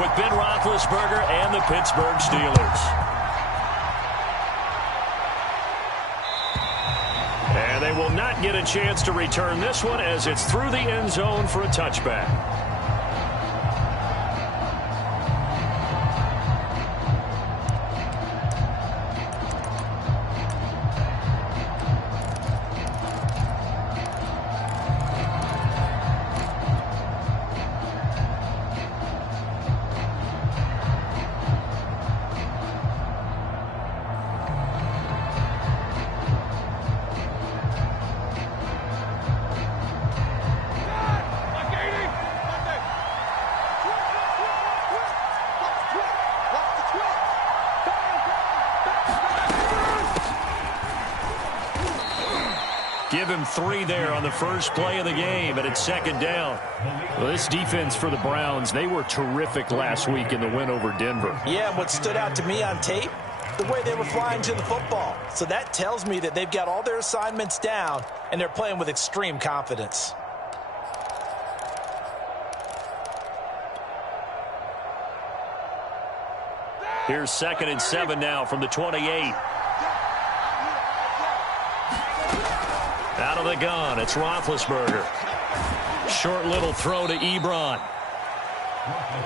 with Ben Roethlisberger and the Pittsburgh Steelers. And they will not get a chance to return this one as it's through the end zone for a touchback. Give him 3 there on the first play of the game, and it's second down. Well, this defense for the Browns, they were terrific last week in the win over Denver. Yeah, what stood out to me on tape, the way they were flying to the football. So that tells me that they've got all their assignments down, and they're playing with extreme confidence. Here's 2nd and 7 now from the 28. Out of the gun, it's Roethlisberger. Short little throw to Ebron.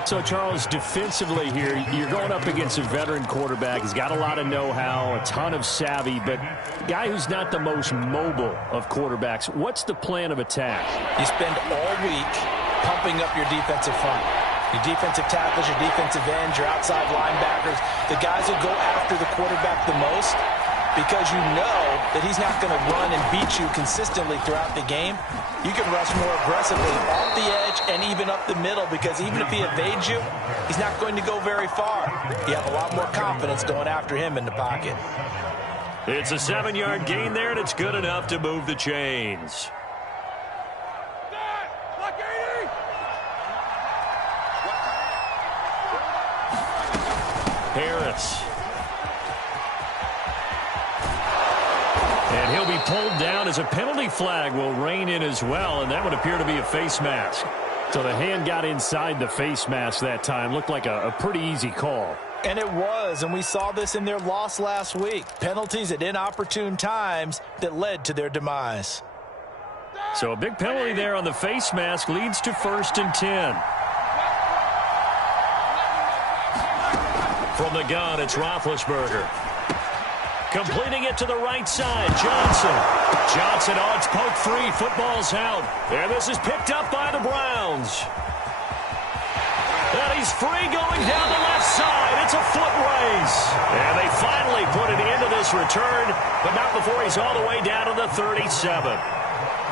So, Charles, defensively here, you're going up against a veteran quarterback. He's got a lot of know-how, a ton of savvy, but a guy who's not the most mobile of quarterbacks. What's the plan of attack? You spend all week pumping up your defensive front. Your defensive tackles, your defensive ends, your outside linebackers, the guys who go after the quarterback the most, because you know that he's not going to run and beat you consistently throughout the game. You can rush more aggressively off the edge and even up the middle, because even if he evades you, he's not going to go very far. You have a lot more confidence going after him in the pocket. It's a 7-yard gain there, and it's good enough to move the chains. Harris. And he'll be pulled down as a penalty flag will rein in as well, and that would appear to be a face mask. So the hand got inside the face mask that time. Looked like a pretty easy call. And it was, and we saw this in their loss last week. Penalties at inopportune times that led to their demise. So a big penalty there on the face mask leads to 1st and 10. From the gun, it's Roethlisberger. Completing it to the right side, Johnson. Johnson, oh, it's poke free. Football's out. And this is picked up by the Browns. And he's free going down the left side. It's a foot race. And they finally put it into this return, but not before he's all the way down to the 37.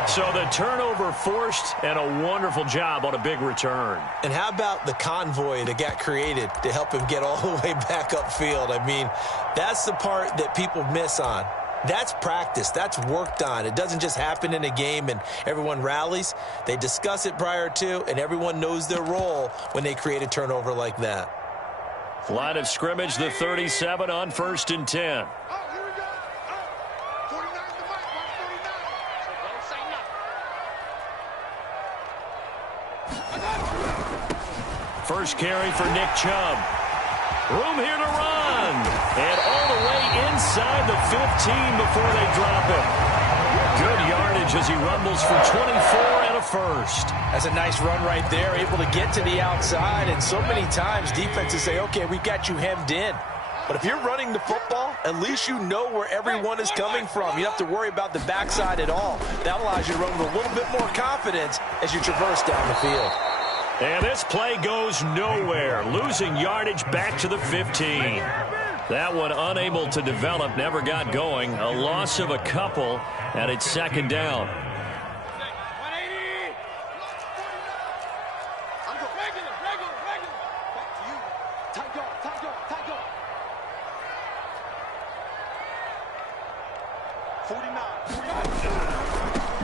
So the turnover forced, and a wonderful job on a big return. And how about the convoy that got created to help him get all the way back upfield? I mean, that's the part that people miss on. That's practice. That's worked on. It doesn't just happen in a game and everyone rallies. They discuss it prior to, and everyone knows their role when they create a turnover like that. Line of scrimmage, the 37 on 1st and 10. First carry for Nick Chubb. Room here to run. And all the way inside the 15 before they drop him. Good yardage as he rumbles for 24 and a first. That's a nice run right there, able to get to the outside. And so many times defenses say, okay, we got you hemmed in. But if you're running the football, at least you know where everyone is coming from. You don't have to worry about the backside at all. That allows you to run with a little bit more confidence as you traverse down the field. And this play goes nowhere. Losing yardage back to the 15. That one unable to develop, never got going. A loss of a couple, and it's second down.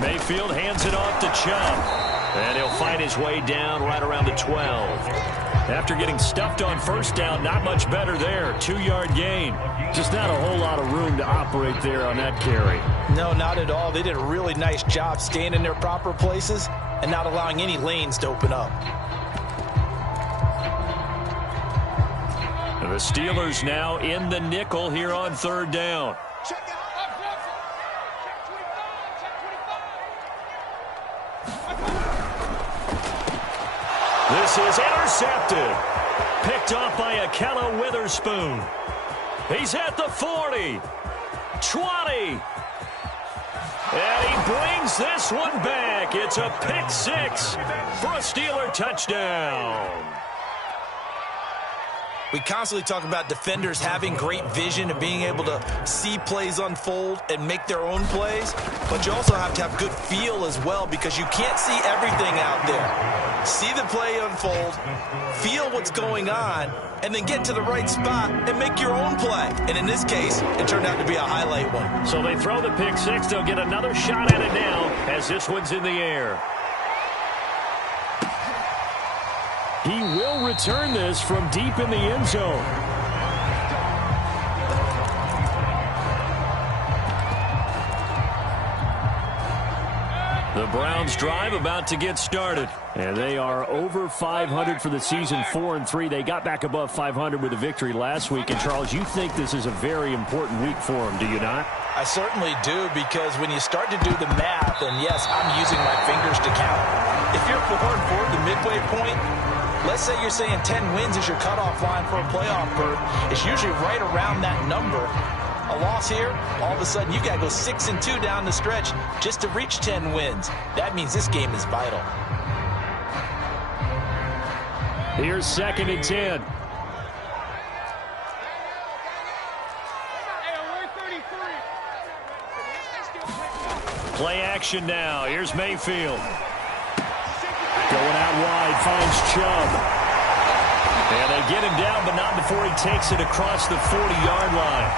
Mayfield hands it off to Chubb. And he'll find his way down right around the 12. After getting stuffed on first down, not much better there. 2-yard gain. Just not a whole lot of room to operate there on that carry. No, not at all. They did a really nice job staying in their proper places and not allowing any lanes to open up. The Steelers now in the nickel here on third down. This is intercepted. Picked off by Akella Witherspoon. He's at the 40. 20. And he brings this one back. It's a pick six for a Steeler touchdown. We constantly talk about defenders having great vision and being able to see plays unfold and make their own plays, but you also have to have good feel as well because you can't see everything out there. See the play unfold, feel what's going on, and then get to the right spot and make your own play. And in this case, it turned out to be a highlight one. So they throw the pick six. They'll get another shot at it now as this one's in the air. He will return this from deep in the end zone. The Browns drive about to get started. And they are over 500 for the season, 4-3. They got back above 500 with a victory last week. And, Charles, you think this is a very important week for them, do you not? I certainly do, because when you start to do the math, and yes, I'm using my fingers to count. If you're 4-4 at the midway point, let's say you're saying 10 wins is your cutoff line for a playoff berth. It's usually right around that number. A loss here, all of a sudden you got to go 6-2 down the stretch just to reach 10 wins. That means this game is vital. Here's 2nd and 10. Play action now. Here's Mayfield. Going out wide, finds Chubb. And they get him down, but not before he takes it across the 40-yard line.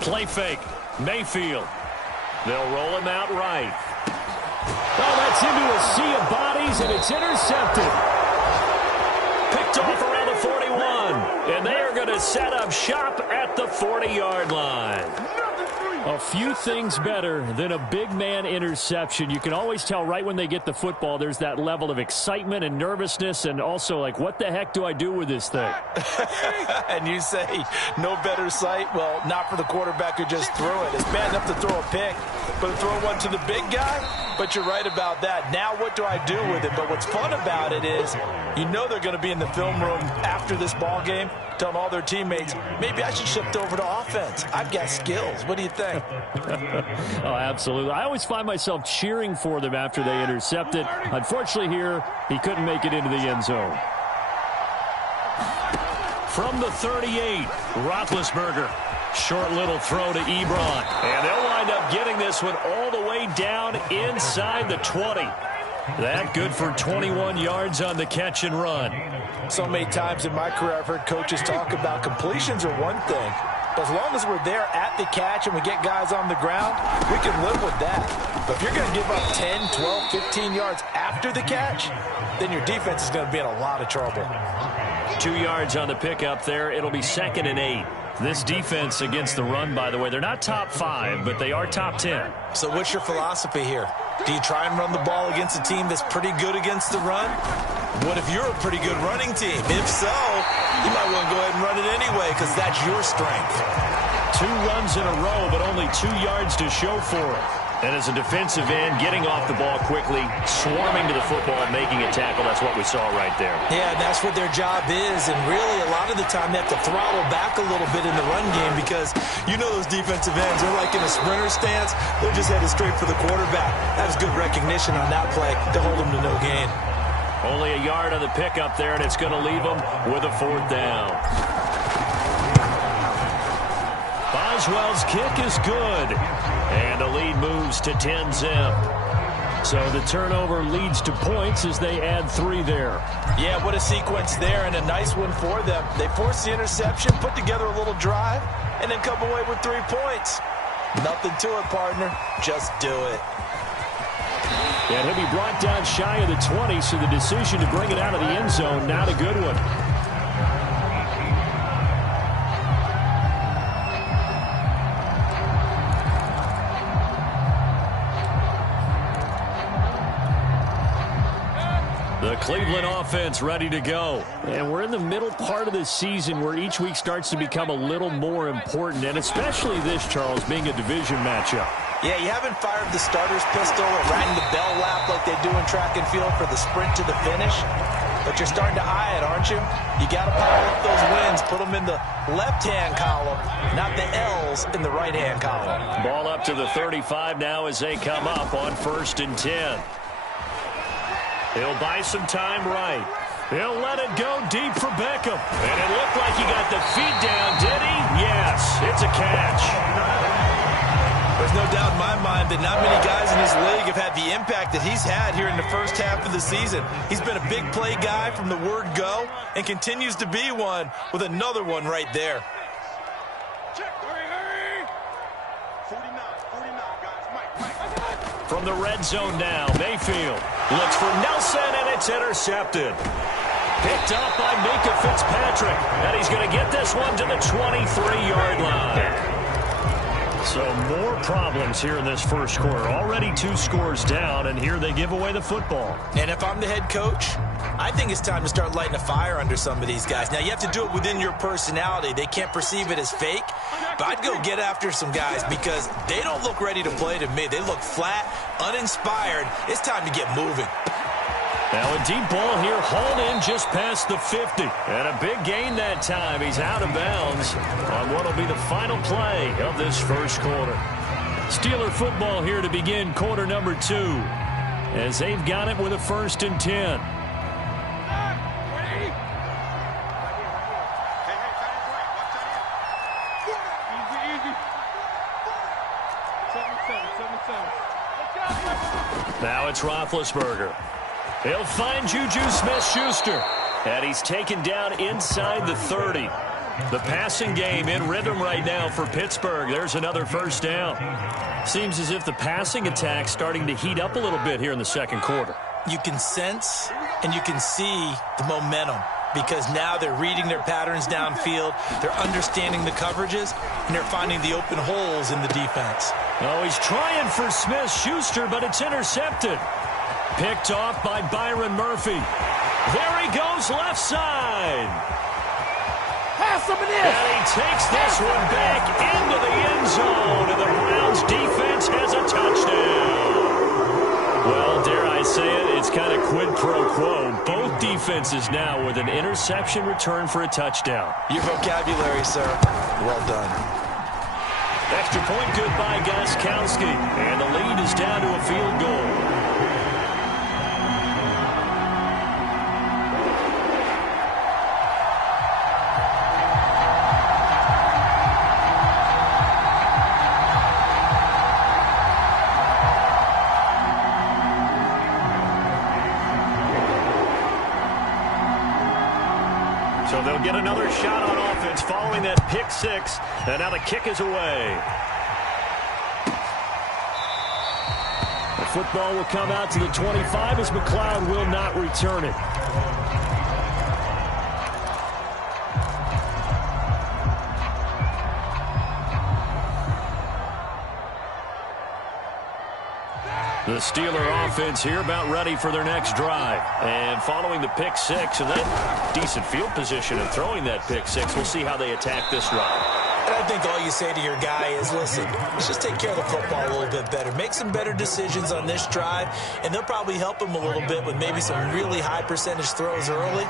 Play fake. Mayfield. They'll roll him out right. Oh, that's into a sea of bodies, and it's intercepted. Picked off around the 41. And they are going to set up shop at the 40-yard line. A few things better than a big man interception. You can always tell right when they get the football, there's that level of excitement and nervousness, and also like, what the heck do I do with this thing? And you say, no better sight? Well, not for the quarterback who just threw it. It's bad enough to throw a pick, but to throw one to the big guy? But you're right about that. Now what do I do with it? But what's fun about it is, you know they're going to be in the film room after this ball game, telling all their teammates, maybe I should shift over to offense. I've got skills. What do you think? Oh, absolutely. I always find myself cheering for them after they intercept it. Unfortunately here, he couldn't make it into the end zone. From the 38, Roethlisberger. Short little throw to Ebron. And they'll wind up getting this one all the way down inside the 20. That good for 21 yards on the catch and run. So many times in my career I've heard coaches talk about completions are one thing. But as long as we're there at the catch and we get guys on the ground, we can live with that. But if you're going to give up 10, 12, 15 yards after the catch, then your defense is going to be in a lot of trouble. 2 yards on the pickup there. It'll be 2nd and 8. This defense against the run, by the way, they're not top 5, but they are top 10. So what's your philosophy here? Do you try and run the ball against a team that's pretty good against the run? What if you're a pretty good running team? If so, you might want to go ahead and run it anyway because that's your strength. 2 runs in a row, but only 2 yards to show for it. And as a defensive end, getting off the ball quickly, swarming to the football, and making a tackle, that's what we saw right there. Yeah, that's what their job is, and really a lot of the time they have to throttle back a little bit in the run game because you know those defensive ends, they're like in a sprinter stance, they're just headed straight for the quarterback. That was good recognition on that play to hold them to no gain. Only a yard on the pickup there, and it's going to leave them with a 4th down. Boswell's kick is good. And the lead moves to 10-zip. So the turnover leads to points as they add 3 there. Yeah, what a sequence there, and a nice one for them. They force the interception, put together a little drive, and then come away with 3 points. Nothing to it, partner. Just do it. And he'll be brought down shy of the 20, so the decision to bring it out of the end zone, not a good one. Cleveland offense ready to go. And we're in the middle part of the season where each week starts to become a little more important, and especially this, Charles, being a division matchup. Yeah, you haven't fired the starter's pistol or rang the bell lap like they do in track and field for the sprint to the finish. But you're starting to eye it, aren't you? You got to pile up those wins, put them in the left-hand column, not the L's in the right-hand column. Ball up to the 35 now as they come up on 1st and 10. He'll buy some time right. He'll let it go deep for Beckham. And it looked like he got the feet down, did he? Yes, it's a catch. There's no doubt in my mind that not many guys in this league have had the impact that he's had here in the first half of the season. He's been a big play guy from the word go and continues to be one with another one right there. From the red zone now, Mayfield looks for Nelson, and it's intercepted. Picked up by Minka Fitzpatrick, and he's going to get this one to the 23-yard line. So more problems here in this first quarter. Already 2 scores down, and here they give away the football. And if I'm the head coach, I think it's time to start lighting a fire under some of these guys. Now, you have to do it within your personality. They can't perceive it as fake. But I'd go get after some guys because they don't look ready to play to me. They look flat, uninspired. It's time to get moving. Now a deep ball here, hauled in just past the 50. And a big gain that time. He's out of bounds on what will be the final play of this first quarter. Steeler football here to begin quarter number 2. As they've got it with a 1st and 10. Now it's Roethlisberger. He'll find Juju Smith-Schuster. And he's taken down inside the 30. The passing game in rhythm right now for Pittsburgh. There's another first down. Seems as if the passing attack's starting to heat up a little bit here in the second quarter. You can sense and you can see the momentum because now they're reading their patterns downfield, they're understanding the coverages, and they're finding the open holes in the defense. Oh, he's trying for Smith-Schuster, but it's intercepted. Picked off by Byron Murphy. There he goes left side. Pass him in. And he takes this one back into the end zone, and the Browns defense has a touchdown. Well, dare I say it, it's kind of quid pro quo. Both defenses now with an interception return for a touchdown. Your vocabulary, sir. Well done. Extra point good by Gostkowski, and the lead is down to a field goal. So they'll get another shot on offense following that pick 6, and now the kick is away. The football will come out to the 25 as McLeod will not return it. The Steeler offense here about ready for their next drive. And following the pick 6 and that decent field position and throwing that pick 6, we'll see how they attack this drive. And I think all you say to your guy is, listen, let's just take care of the football a little bit better. Make some better decisions on this drive, and they'll probably help him a little bit with maybe some really high percentage throws early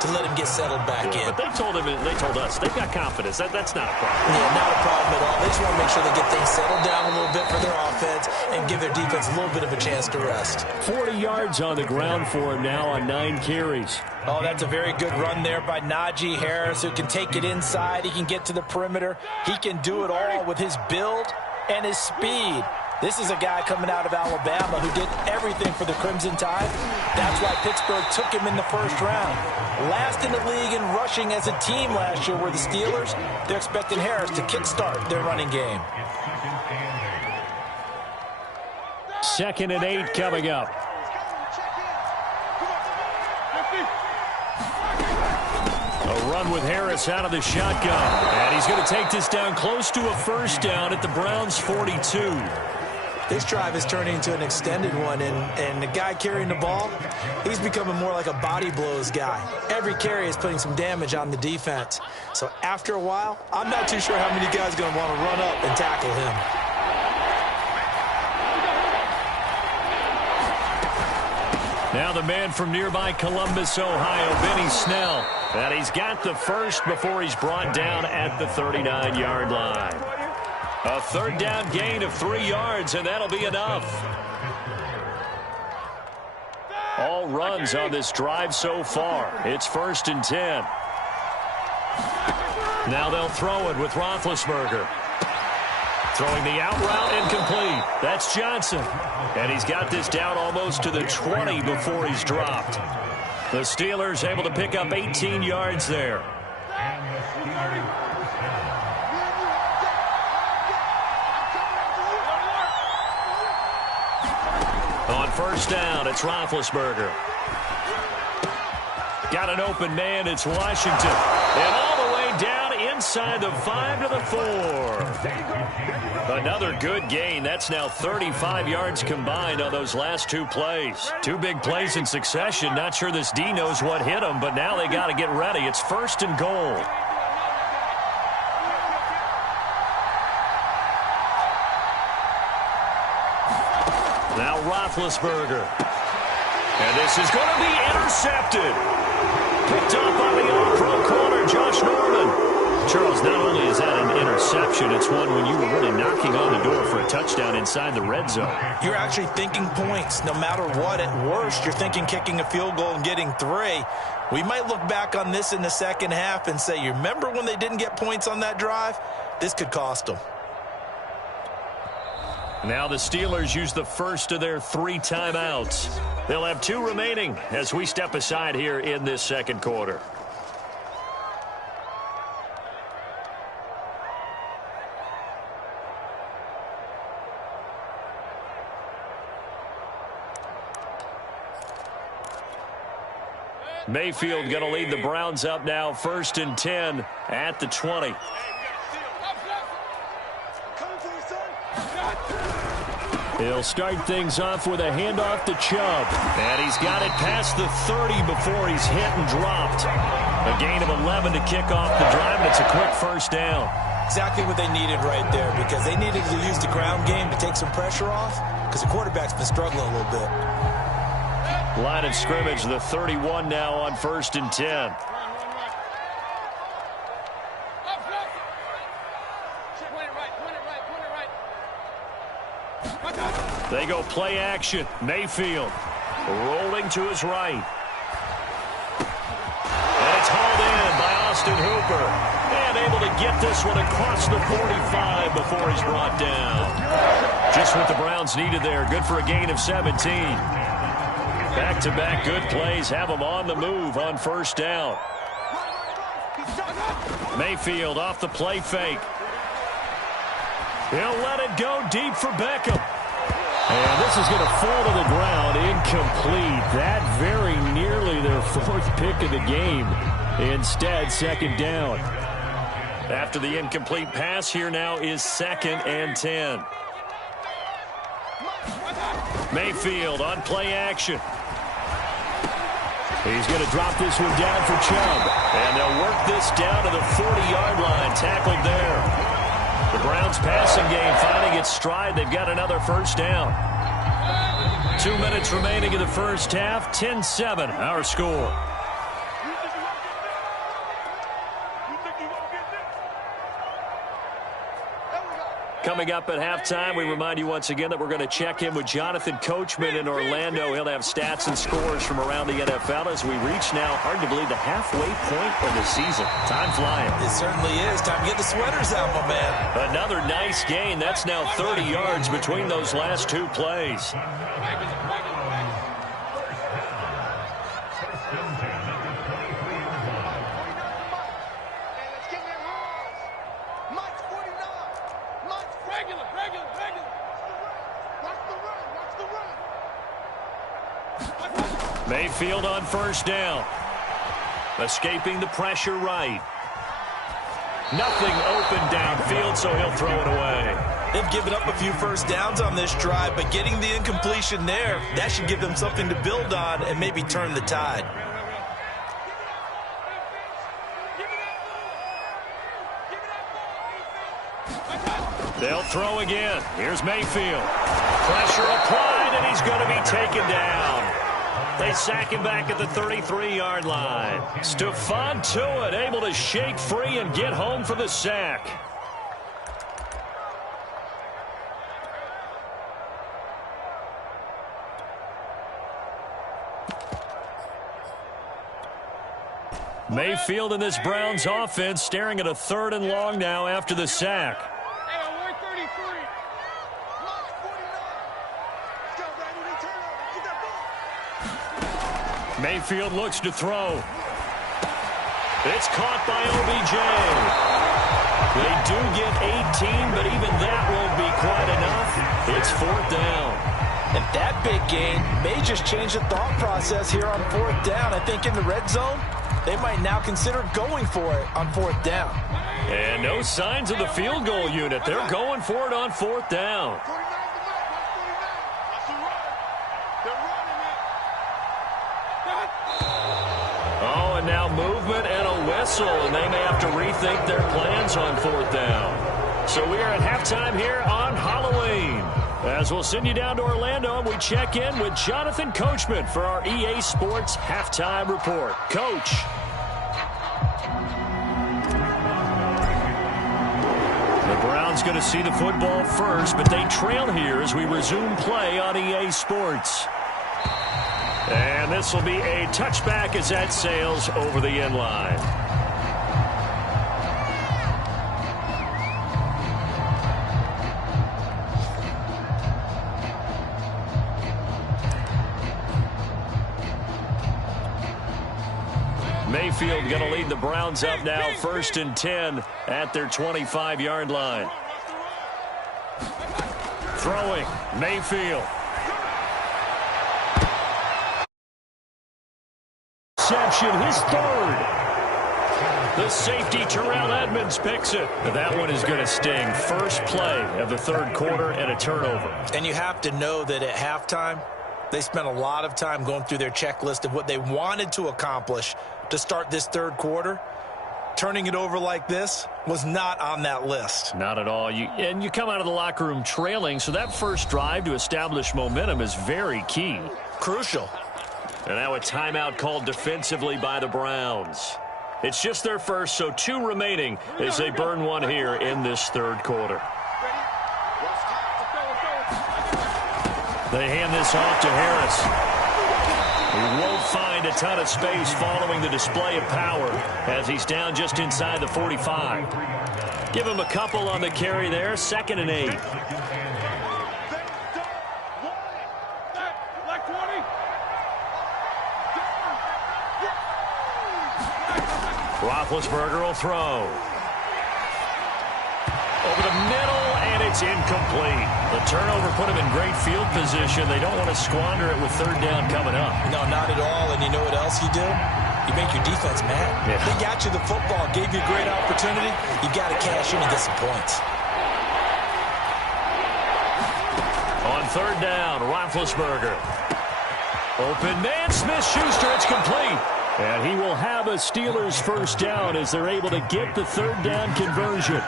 to let him get settled back in. But they told him, they told us, they've got confidence. That's not a problem. Yeah, not a problem at all. They just want to make sure they get things settled down a little bit for their offense and give their defense a little bit of a chance to rest. 40 yards on the ground for him now on 9 carries. Oh, that's a very good run there by Najee Harris, who can take it inside. He can get to the perimeter. He can do it all with his build and his speed. This is a guy coming out of Alabama who did everything for the Crimson Tide. That's why Pittsburgh took him in the first round. Last in the league in rushing as a team last year were the Steelers. They're expecting Harris to kickstart their running game. 2nd and 8 coming up. A run with Harris out of the shotgun. And he's going to take this down close to a first down at the Browns' 42. This drive is turning into an extended one, and the guy carrying the ball, he's becoming more like a body blows guy. Every carry is putting some damage on the defense. So after a while, I'm not too sure how many guys are going to want to run up and tackle him. Now the man from nearby Columbus, Ohio, Benny Snell. And he's got the first before he's brought down at the 39-yard line. A third down gain of 3 yards, and that'll be enough. All runs on this drive so far. It's 1st and 10. Now they'll throw it with Roethlisberger. Throwing the out route incomplete. That's Johnson. And he's got this down almost to the 20 before he's dropped. The Steelers able to pick up 18 yards there. On 1st down, it's Roethlisberger. Got an open man, it's Washington. And all the way down inside the 5 to the 4. Another good gain. That's now 35 yards combined on those last 2 plays. 2 big plays in succession. Not sure this D knows what hit them, but now they got to get ready. It's 1st and goal. Now Roethlisberger. And this is going to be intercepted. Picked up by the all-pro corner, Josh Norman. Charles, not only is that an interception, it's one when you were really knocking on the door for a touchdown inside the red zone. You're actually thinking points. No matter what, at worst, you're thinking kicking a field goal and getting 3. We might look back on this in the second half and say, you remember when they didn't get points on that drive? This could cost them. Now the Steelers use the first of their 3 timeouts. They'll have 2 remaining as we step aside here in this second quarter. Mayfield going to lead the Browns up now, 1st and 10 at the 20. He'll start things off with a handoff to Chubb. And he's got it past the 30 before he's hit and dropped. A gain of 11 to kick off the drive, and it's a quick 1st down. Exactly what they needed right there, because they needed to use the ground game to take some pressure off, because the quarterback's been struggling a little bit. Line of scrimmage, the 31 now on 1st and 10. They go play action. Mayfield rolling to his right. And it's hauled in by Austin Hooper. And able to get this one across the 45 before he's brought down. Just what the Browns needed there. Good for a gain of 17. Back-to-back good plays have them on the move on 1st down. Mayfield off the play fake. He'll let it go deep for Beckham. And this is going to fall to the ground, incomplete. That very nearly their 4th pick of the game. Instead, 2nd down. After the incomplete pass, here now is 2nd and 10. Mayfield on play action. He's going to drop this one down for Chubb. And they'll work this down to the 40-yard line, tackled there. The Browns passing game finding its stride. They've got another 1st down. 2 minutes remaining in the first half. 10-7, our score. Coming up at halftime, we remind you once again that we're going to check in with Jonathan Coachman in Orlando. He'll have stats and scores from around the NFL as we reach now, hard to believe, the halfway point of the season. Time flying. It certainly is. Time to get the sweaters out, my man. Another nice gain. That's now 30 yards between those last 2 plays. Mayfield on 1st down. Escaping the pressure right. Nothing open downfield, so he'll throw it away. They've given up a few first downs on this drive, but getting the incompletion there, that should give them something to build on and maybe turn the tide. They'll throw again. Here's Mayfield. Pressure applied, and he's going to be taken down. They sack him back at the 33-yard line. Stephon Tuitt able to shake free and get home for the sack. Mayfield in this Browns offense staring at a 3rd and long now after the sack. Mayfield looks to throw. It's caught by OBJ. They do get 18, but even that won't be quite enough. It's 4th down. And that big gain may just change the thought process here on 4th down. I think in the red zone, they might now consider going for it on 4th down. And no signs of the field goal unit. They're going for it on 4th down. Oh, and now movement and a whistle, and they may have to rethink their plans on 4th down. So we are at halftime here on Halloween. As we'll send you down to Orlando, and we check in with Jonathan Coachman for our EA Sports Halftime Report. Coach. The Browns going to see the football first, but they trail here as we resume play on EA Sports. And this will be a touchback as that sails over the end line. Mayfield going to lead the Browns up now, 1st and 10 at their 25-yard line. Throwing, Mayfield. His 3rd. The safety, Terrell Edmonds, picks it. That one is going to sting. First play of the 3rd quarter and a turnover. And you have to know that at halftime, they spent a lot of time going through their checklist of what they wanted to accomplish to start this 3rd quarter. Turning it over like this was not on that list. Not at all. And you come out of the locker room trailing, so that first drive to establish momentum is very key. Crucial. And now a timeout called defensively by the Browns. It's just their first, so 2 remaining as they burn one here in this 3rd quarter. They hand this off to Harris. He won't find a ton of space following the display of power as he's down just inside the 45. Give him a couple on the carry there, 2nd and 8. Roethlisberger will throw. Over the middle, and it's incomplete. The turnover put him in great field position. They don't want to squander it with 3rd down coming up. No, not at all. And you know what else you do? You make your defense mad. Yeah. They got you the football, gave you a great opportunity. You got to cash in and get some points. On 3rd down, Roethlisberger. Open man, Smith-Schuster, it's complete. And he will have a Steelers 1st down as they're able to get the 3rd down conversion.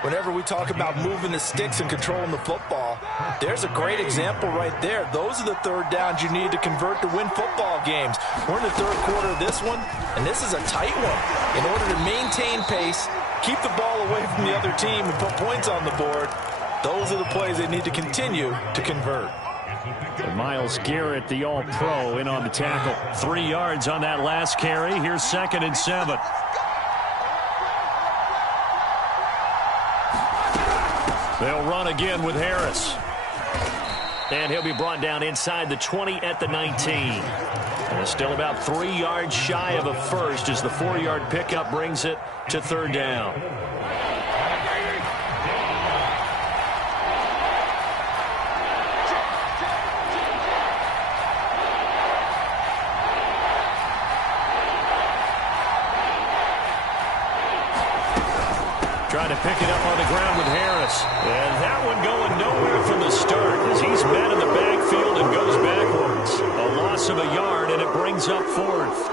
Whenever we talk about moving the sticks and controlling the football, there's a great example right there. Those are the 3rd downs you need to convert to win football games. We're in the 3rd quarter of this one, and this is a tight one. In order to maintain pace, keep the ball away from the other team, and put points on the board, those are the plays they need to continue to convert. And Myles Garrett, the All-Pro, in on the tackle. 3 yards on that last carry. Here's 2nd and 7. They'll run again with Harris. And he'll be brought down inside the 20 at the 19. And it's still about 3 yards shy of a first as the 4-yard pickup brings it to 3rd down. Trying to pick it up on the ground with Harris. And that one going nowhere from the start as he's met in the backfield and goes backwards. A loss of a yard, and it brings up fourth.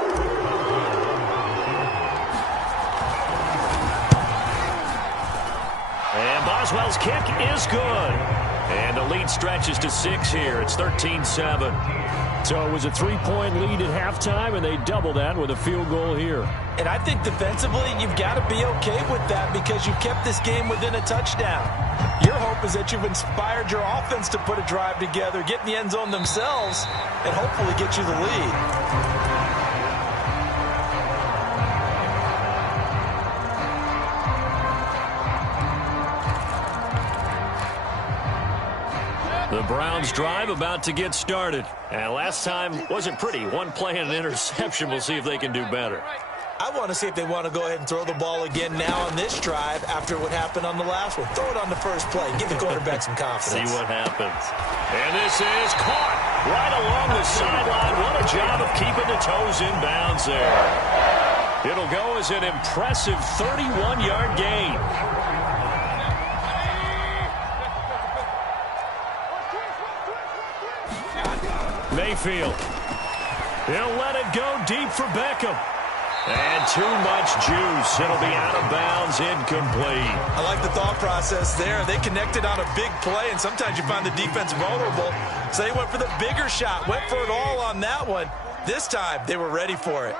And Boswell's kick is good. And the lead stretches to 6 here. It's 13-7. So it was a 3-point lead at halftime, and they double that with a field goal here. And I think defensively, you've got to be okay with that because you've kept this game within a touchdown. Your hope is that you've inspired your offense to put a drive together, get in the end zone themselves, and hopefully get you the lead. The Browns drive about to get started. And last time wasn't pretty. One play and an interception. We'll see if they can do better. I want to see if they want to go ahead and throw the ball again now on this drive after what happened on the last one. Throw it on the first play. Give the quarterback some confidence. See what happens. And this is caught right along the sideline. What a job of keeping the toes in bounds there. It'll go as an impressive 31-yard gain. Mayfield. He'll let it go deep for Beckham. And too much juice. It'll be out of bounds, incomplete. I like the thought process there. They connected on a big play, and sometimes you find the defense vulnerable. So they went for the bigger shot, went for it all on that one. This time, they were ready for it.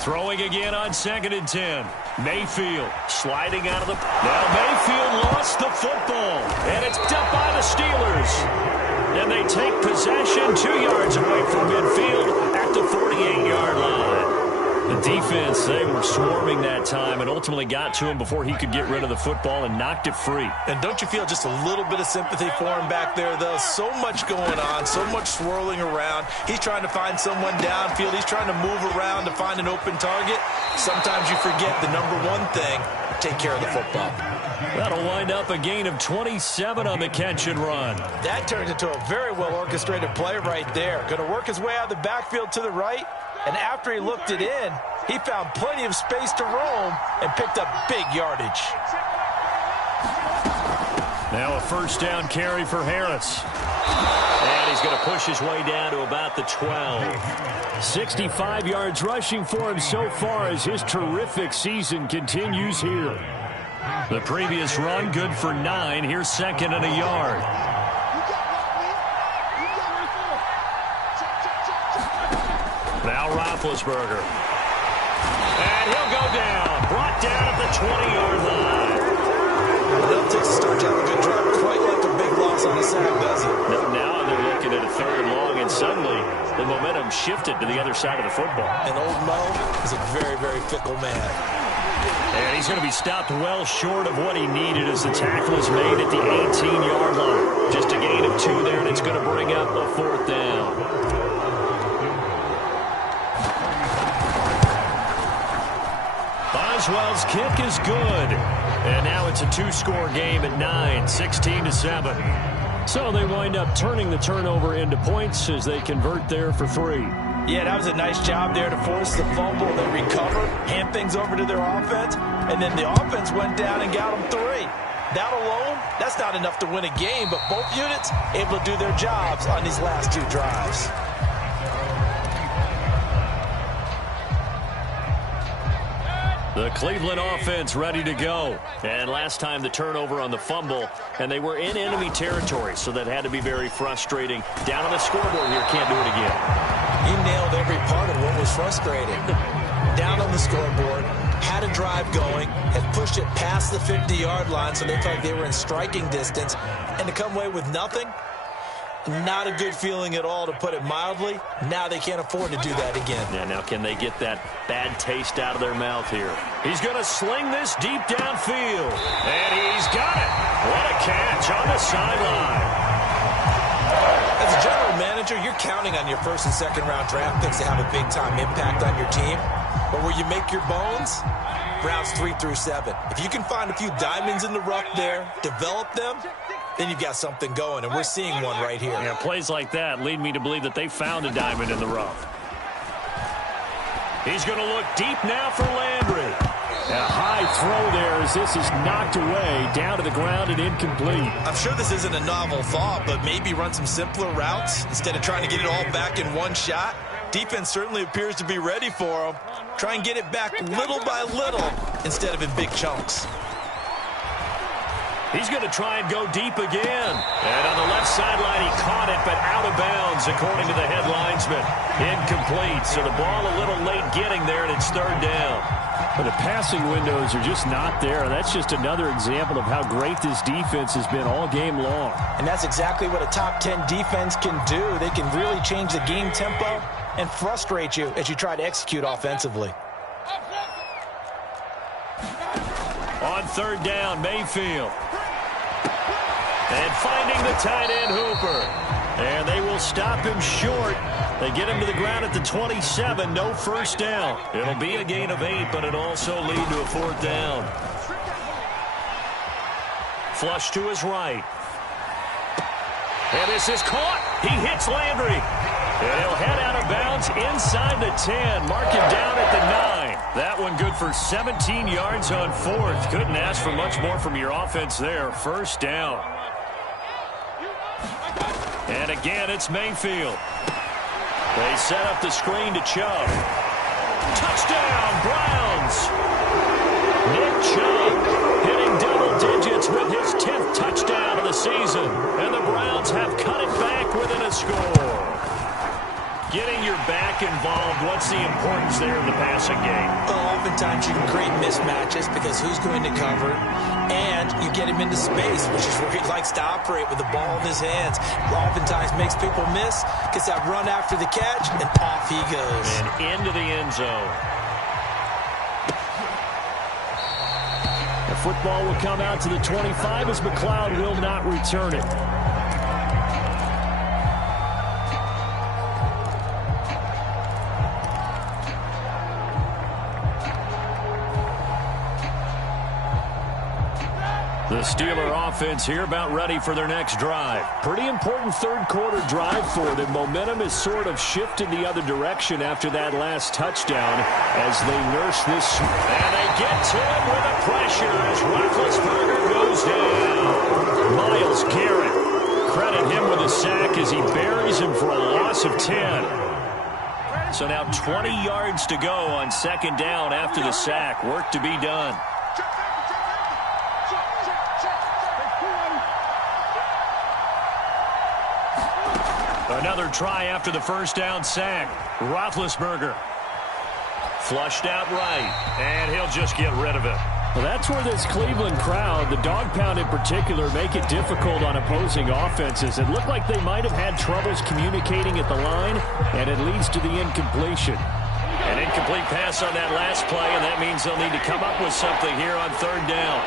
Throwing again on 2nd and 10. Mayfield sliding out of the... Now Mayfield lost the football. And it's picked up by the Steelers. And they take possession 2 yards away from midfield at the 48-yard line. The defense, they were swarming that time and ultimately got to him before he could get rid of the football and knocked it free. And don't you feel just a little bit of sympathy for him back there, though? So much going on, so much swirling around. He's trying to find someone downfield. He's trying to move around to find an open target. Sometimes you forget the number one thing, take care of the football. That'll wind up a gain of 27 on the catch and run. That turns into a very well-orchestrated play right there. Going to work his way out of the backfield to the right. And after he looked it in, he found plenty of space to roam and picked up big yardage. Now a first down carry for Harris. And he's going to push his way down to about the 12. 65 yards rushing for him so far as his terrific season continues here. The previous run good for 9. Here's 2nd and a yard. Now Roethlisberger. And he'll go down. Brought down at the 20-yard line. It don't take a start to have a good drive quite like a big loss on the sack, does it? No, now they're looking at a 3rd and long, and suddenly the momentum shifted to the other side of the football. And old Mo is a very, very fickle man. And he's going to be stopped well short of what he needed as the tackle is made at the 18-yard line. Just a gain of 2 there, and it's going to bring up a 4th down. Boswell's kick is good. And now it's a 2-score game at 9, 16-7. So they wind up turning the turnover into points as they convert there for 3. Yeah, that was a nice job there to force the fumble. They recovered, hand things over to their offense, and then the offense went down and got them 3. That alone, that's not enough to win a game, but both units able to do their jobs on these last 2 drives. The Cleveland offense ready to go. And last time the turnover on the fumble, and they were in enemy territory, so that had to be very frustrating. Down on the scoreboard here, can't do it again. He nailed every part of what was frustrating. Down on the scoreboard, had a drive going, had pushed it past the 50-yard line, so they felt like they were in striking distance, and to come away with nothing, not a good feeling at all, to put it mildly. Now they can't afford to do that again. Yeah, now can they get that bad taste out of their mouth here? He's going to sling this deep downfield. And he's got it. What a catch on the sideline. As a general manager, you're counting on your 1st and 2nd round draft picks to have a big-time impact on your team. But where you make your bones, rounds 3 through 7. If you can find a few diamonds in the rough there, develop them, then you've got something going, and we're seeing one right here. Yeah, plays like that lead me to believe that they found a diamond in the rough. He's going to look deep now for Landry. A high throw there as this is knocked away, down to the ground and incomplete. I'm sure this isn't a novel thought, but maybe run some simpler routes instead of trying to get it all back in one shot. Defense certainly appears to be ready for him. Try and get it back little by little instead of in big chunks. He's going to try and go deep again. And on the left sideline, he caught it, but out of bounds, according to the head linesman. Incomplete, so the ball a little late getting there, and it's third down. But the passing windows are just not there. That's just another example of how great this defense has been all game long. And that's exactly what a top 10 defense can do. They can really change the game tempo and frustrate you as you try to execute offensively. On third down, Mayfield. And finding the tight end, Hooper. And they will stop him short. They get him to the ground at the 27. No first down. It'll be a gain of 8, but it'll also lead to a fourth down. Flush to his right. And this is caught. He hits Landry. And he'll head out of bounds inside the 10. Mark him down at the 9. That one good for 17 yards on fourth. Couldn't ask for much more from your offense there. First down. And again, it's Mayfield. They set up the screen to Chubb. Touchdown, Browns! Nick Chubb hitting double digits with his 10th touchdown of the season. And the Browns have cut it back within a score. Getting your back involved, what's the importance there in the passing game? Well, oftentimes you can create mismatches because who's going to cover, and you get him into space, which is where he likes to operate with the ball in his hands. Oftentimes makes people miss, gets that run after the catch, and off he goes. And into the end zone. The football will come out to the 25 as McLeod will not return it. The Steeler offense here about ready for their next drive. Pretty important third quarter drive for them. Momentum has sort of shifted the other direction after that last touchdown as they nurse this. And they get to him with the pressure as Roethlisberger goes down. Myles Garrett, credit him with a sack as he buries him for a loss of 10. So now 20 yards to go on second down after the sack. Work to be done. Another try after the first down sack. Roethlisberger flushed out right, and he'll just get rid of it. Well, that's where this Cleveland crowd, the dog pound in particular, make it difficult on opposing offenses. It looked like they might have had troubles communicating at the line, and it leads to the incompletion. An incomplete pass on that last play, and that means they'll need to come up with something here on third down.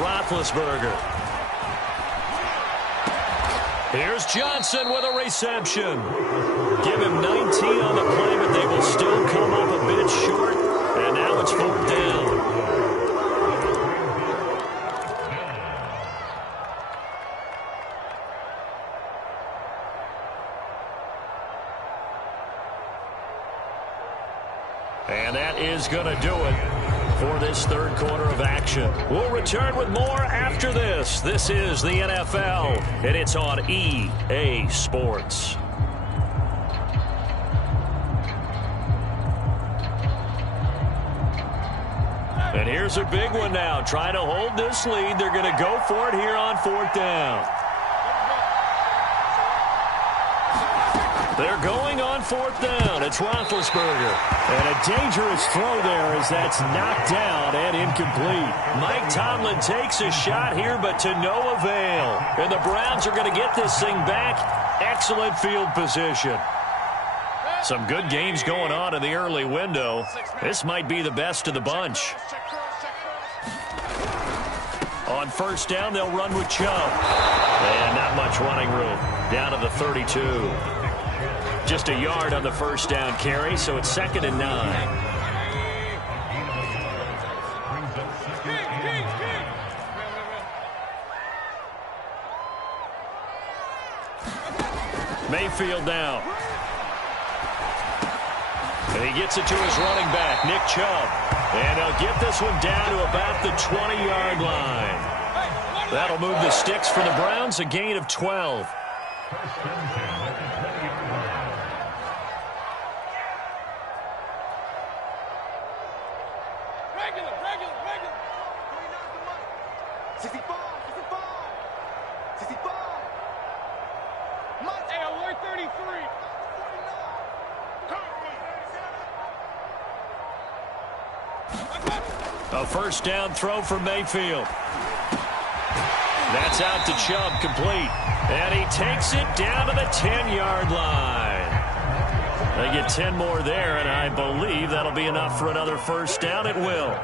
Roethlisberger. Here's Johnson with a reception. Give him 19 on the play, but they will still come up a bit short. And now it's fourth down. And that is going to do it for this third quarter of action. We'll return with more after this. This is the NFL, and it's on EA Sports. And here's a big one now. Trying to hold this lead. They're going to go for it here on fourth down. They're going on fourth down. It's Roethlisberger. And a dangerous throw there as that's knocked down and incomplete. Mike Tomlin takes a shot here, but to no avail. And the Browns are going to get this thing back. Excellent field position. Some good games going on in the early window. This might be the best of the bunch. On first down, they'll run with Chubb. And not much running room. Down to the 32. Just a yard on the first down carry, so it's 2nd and 9. Mayfield now. And he gets it to his running back, Nick Chubb. And he'll get this one down to about the 20-yard line. That'll move the sticks for the Browns, a gain of 12. Regular. 65. Hey, alert 33. A first down throw for Mayfield. That's out to Chubb, complete. And he takes it down to the 10-yard line. They get 10 more there, and I believe that'll be enough for another first down. It will.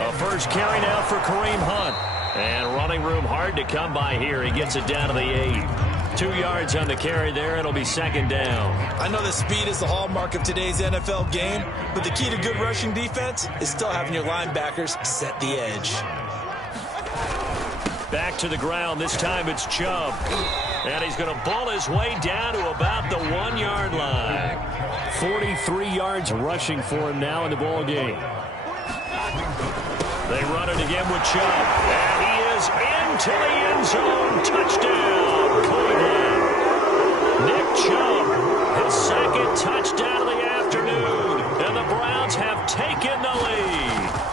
A first carry now for Kareem Hunt. And running room hard to come by here. He gets it down to the 8. 2 yards on the carry there. It'll be second down. I know that speed is the hallmark of today's NFL game, but the key to good rushing defense is still having your linebackers set the edge. Back to the ground. This time it's Chubb. And he's going to ball his way down to about the 1-yard line. 43 yards rushing for him now in the ball game. They run it again with Chubb. And he is into the end zone. Touchdown, Cleveland. Nick Chubb, his second touchdown of the afternoon. And the Browns have taken the lead.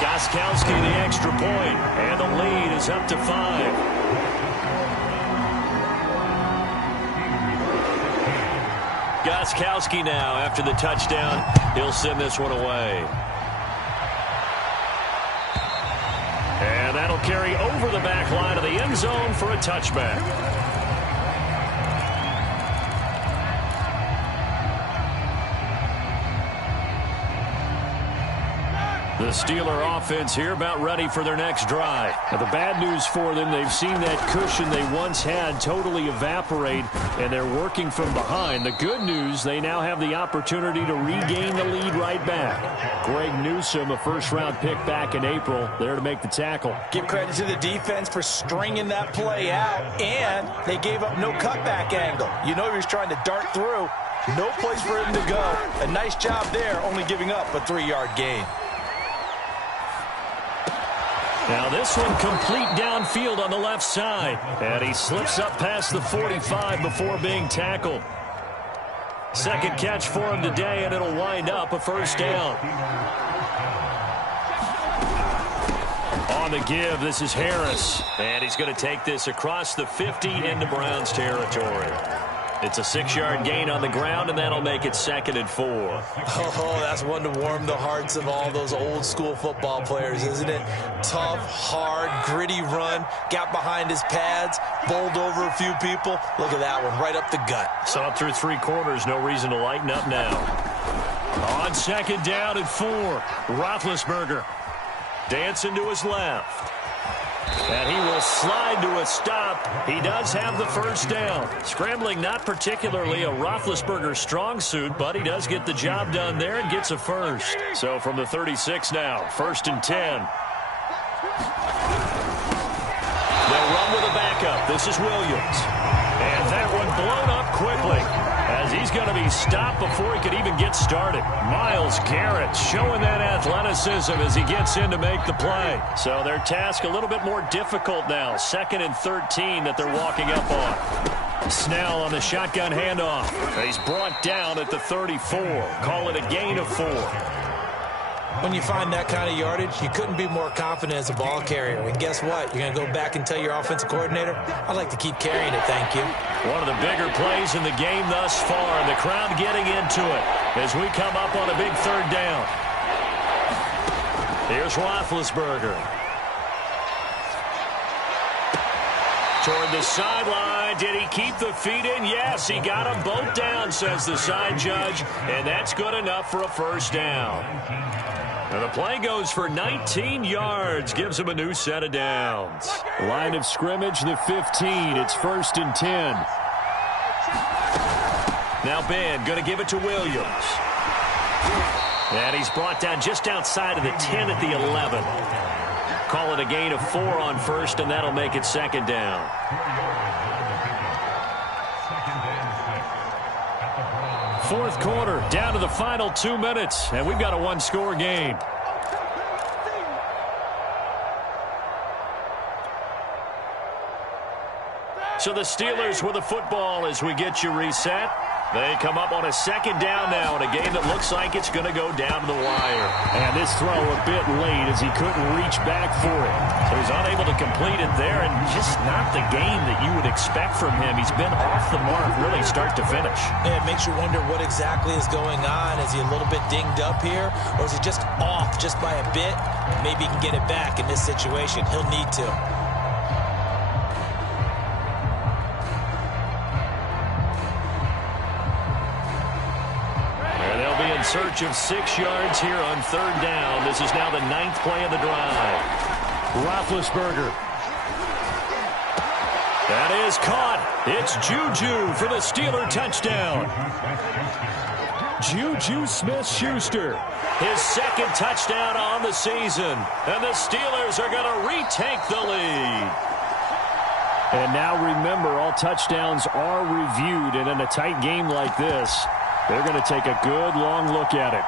Gostkowski the extra point, and the lead is up to 5. Gostkowski now, after the touchdown, he'll send this one away. And that'll carry over the back line of the end zone for a touchback. The Steeler offense here about ready for their next drive. Now, the bad news for them, they've seen that cushion they once had totally evaporate, and they're working from behind. The good news, they now have the opportunity to regain the lead right back. Greg Newsome, a first-round pick back in April, there to make the tackle. Give credit to the defense for stringing that play out, and they gave up no cutback angle. You know he was trying to dart through. No place for him to go. A nice job there, only giving up a 3-yard gain. Now this one complete downfield on the left side. And he slips up past the 45 before being tackled. Second catch for him today, and it'll wind up a first down. On the give, this is Harris. And he's going to take this across the 50 into Browns territory. It's a 6-yard gain on the ground, and that'll make it 2nd and 4. Oh, that's one to warm the hearts of all those old-school football players, isn't it? Tough, hard, gritty run, got behind his pads, bowled over a few people. Look at that one, right up the gut. Saw it through 3 quarters, no reason to lighten up now. On 2nd down and 4, Roethlisberger dancing to his left. And he will slide to a stop. He does have the first down. Scrambling not particularly a Roethlisberger strong suit, but he does get the job done there and gets a first. So from the 36 now, 1st and 10. They'll run with a backup. This is Williams. And that one blown up quickly, as he's going to be stopped before he could even get started. Myles Garrett showing that athleticism as he gets in to make the play. So their task a little bit more difficult now. 2nd and 13 that they're walking up on. Snell on the shotgun handoff. He's brought down at the 34. Call it a gain of 4. When you find that kind of yardage, you couldn't be more confident as a ball carrier. And guess what? You're going to go back and tell your offensive coordinator, I'd like to keep carrying it, thank you. One of the bigger plays in the game thus far. The crowd getting into it as we come up on a big 3rd down. Here's Roethlisberger. Toward the sideline. Did he keep the feet in? Yes, he got them both down, says the side judge. And that's good enough for a first down. And the play goes for 19 yards. Gives him a new set of downs. Line of scrimmage, the 15. It's 1st and 10. Now Ben going to give it to Williams. And he's brought down just outside of the 10 at the 11. Call it a gain of 4 on first, and that'll make it second down. Fourth quarter, down to the final 2 minutes, and we've got a one-score game. So the Steelers with the football as we get you reset. They come up on a second down now in a game that looks like it's going to go down to the wire. And this throw a bit late as he couldn't reach back for it. So he's unable to complete it there, and just not the game that you would expect from him. He's been off the mark really start to finish. Yeah, it makes you wonder what exactly is going on. Is he a little bit dinged up here, or is he just off just by a bit? Maybe he can get it back in this situation. He'll need to. Search of 6 yards here on third down. This is now the 9th play of the drive. Roethlisberger. That is caught. It's Juju for the Steeler touchdown. Juju Smith-Schuster. His second touchdown on the season. And the Steelers are going to retake the lead. And now remember, all touchdowns are reviewed. And in a tight game like this, they're going to take a good long look at it.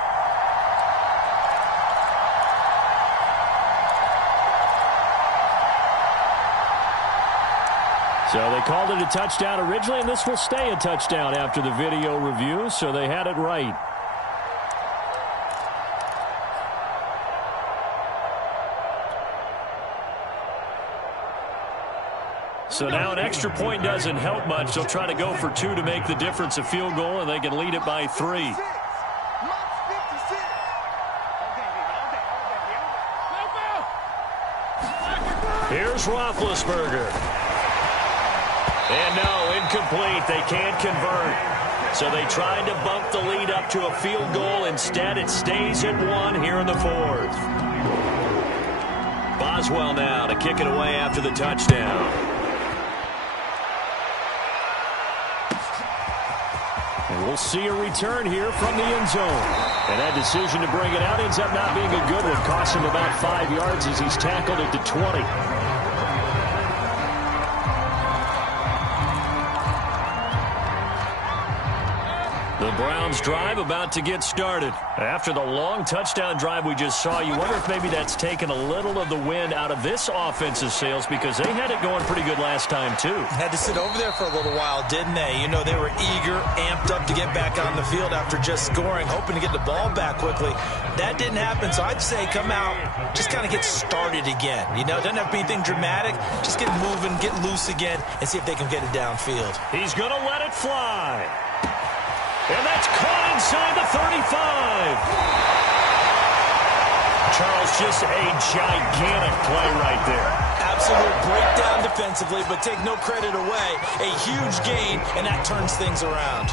So they called it a touchdown originally, and this will stay a touchdown after the video review, so they had it right. So now an extra point doesn't help much. They'll try to go for 2 to make the difference a field goal, and they can lead it by 3. Here's Roethlisberger. And no, incomplete. They can't convert. So they tried to bump the lead up to a field goal. Instead, it stays at 1 here in the 4th. Boswell now to kick it away after the touchdown. And we'll see a return here from the end zone. And that decision to bring it out ends up not being a good one. Costs him about 5 yards as he's tackled at the 20. The Browns drive about to get started. After the long touchdown drive we just saw, you wonder if maybe that's taken a little of the wind out of this offensive sails because they had it going pretty good last time, too. Had to sit over there for a little while, didn't they? You know, they were eager, amped up to get back on the field after just scoring, hoping to get the ball back quickly. That didn't happen, so I'd say come out, just kind of get started again. You know, it doesn't have to be anything dramatic. Just get moving, get loose again, and see if they can get it downfield. He's going to let it fly. And that's caught inside the 35. Charles, just a gigantic play right there. Absolute breakdown defensively, but take no credit away. A huge gain, and that turns things around.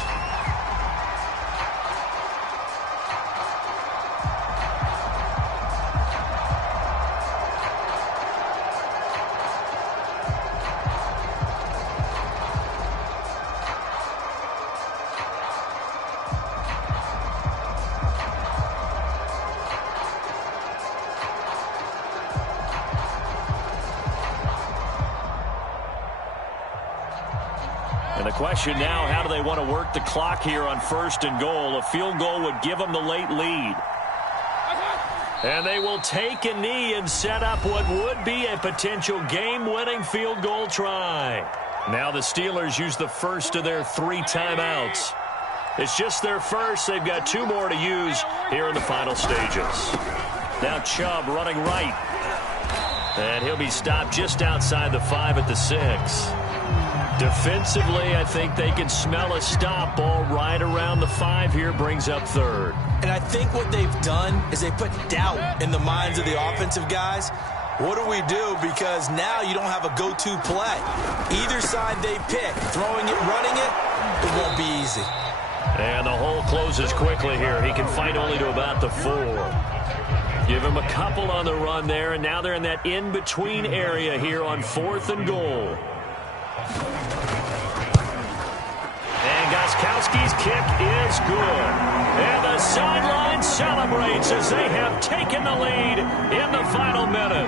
The question now, how do they want to work the clock here on 1st and goal? A field goal would give them the late lead. And they will take a knee and set up what would be a potential game-winning field goal try. Now the Steelers use the first of their 3 timeouts. It's just their first. They've got 2 more to use here in the final stages. Now Chubb running right. And he'll be stopped just outside the 5 at the 6. Defensively, I think they can smell a stop ball right around the 5 here, brings up 3rd. And I think what they've done is they put doubt in the minds of the offensive guys. What do we do? Because now you don't have a go-to play. Either side they pick, throwing it, running it, it won't be easy. And the hole closes quickly here. He can fight only to about the 4. Give him a couple on the run there, and now they're in that in-between area here on 4th and goal. And Gostkowski's kick is good. And the the sideline celebrates as they have taken the lead in the final minute.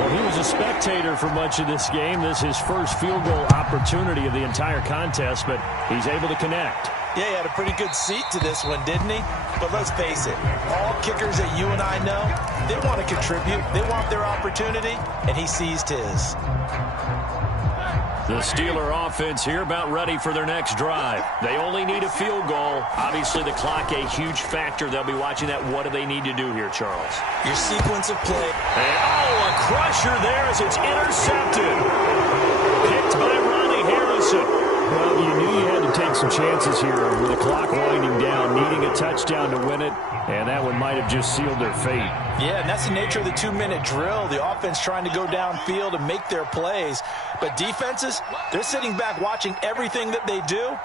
Well, he was a spectator for much of this game. This is his first field goal opportunity of the entire contest, but he's able to connect. Yeah, he had a pretty good seat to this one, didn't he? But let's face it, all kickers that you and I know, they want to contribute. They want their opportunity, and he seized his. The Steeler offense here about ready for their next drive. They only need a field goal. Obviously, the clock a huge factor. They'll be watching that. What do they need to do here, Charles? Your sequence of play. And, a crusher there as it's intercepted. Picked by Ronnie Harrison. Well, you knew you had to take some chances here with the clock winding down, needing a touchdown to win it, and that one might have just sealed their fate. Yeah, and that's the nature of the 2-minute drill. The offense trying to go downfield and make their plays. But defenses, they're sitting back watching everything that they do,